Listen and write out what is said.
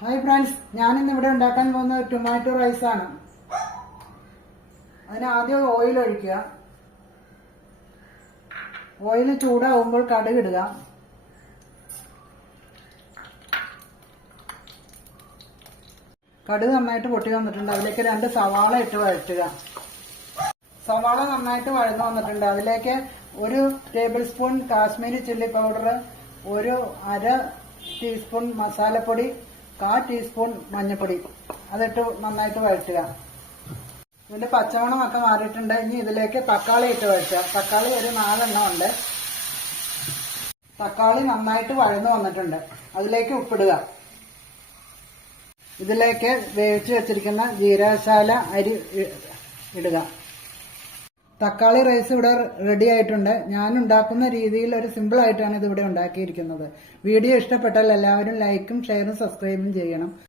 Hi friends, ഞാനിന്നിവിടെ ഉണ്ടാക്കാൻ പോകുന്ന ടൊമാറ്റോ റൈസാണ്. അതിന് ആദ്യം ഓയിൽ ഒഴിക്കുക. ഓയിൽ ചൂടാവുമ്പോൾ കടുക് ഇടുക. കടുക് നന്നായിട്ട് പൊട്ടി വന്നിട്ടുണ്ട്. അതിലേക്ക് 2 സവാള ഇട്ട് വഴറ്റുക. സവാള നന്നായിട്ട് വഴന്നു വന്നിട്ടുണ്ട്. അതിലേക്ക് 1 table spoon Kashmiri chilli powder, 1/2 teaspoon മസാലപ്പൊടി, 1/4 ടീസ്പൂൺ മഞ്ഞൾപ്പൊടി അതിട്ട് നന്നായിട്ട് വഴറ്റുക. ഇതിന്റെ പച്ചമണമൊക്കെ മാറിയിട്ടുണ്ട്. ഇനി ഇതിലേക്ക് തക്കാളി ഇട്ട് വഴറ്റുക. തക്കാളി 4 എണ്ണം ഉണ്ട്. തക്കാളി നന്നായിട്ട് വഴന്നു വന്നിട്ടുണ്ട്. അതിലേക്ക് ഉപ്പിടുക. ഇതിലേക്ക് വേവിച്ച് വെച്ചിരിക്കുന്ന ജീരകശാല അരി ഇടുക. തക്കാളി റൈസ് ഇവിടെ റെഡി ആയിട്ടുണ്ട്. ഞാൻ ഉണ്ടാക്കുന്ന രീതിയിൽ ഒരു സിമ്പിൾ ആയിട്ടാണ് ഇതിവിടെ ഉണ്ടാക്കിയിരിക്കുന്നത്. വീഡിയോ ഇഷ്ടപ്പെട്ടാൽ എല്ലാവരും ലൈക്കും ഷെയറും സബ്സ്ക്രൈബും ചെയ്യണം.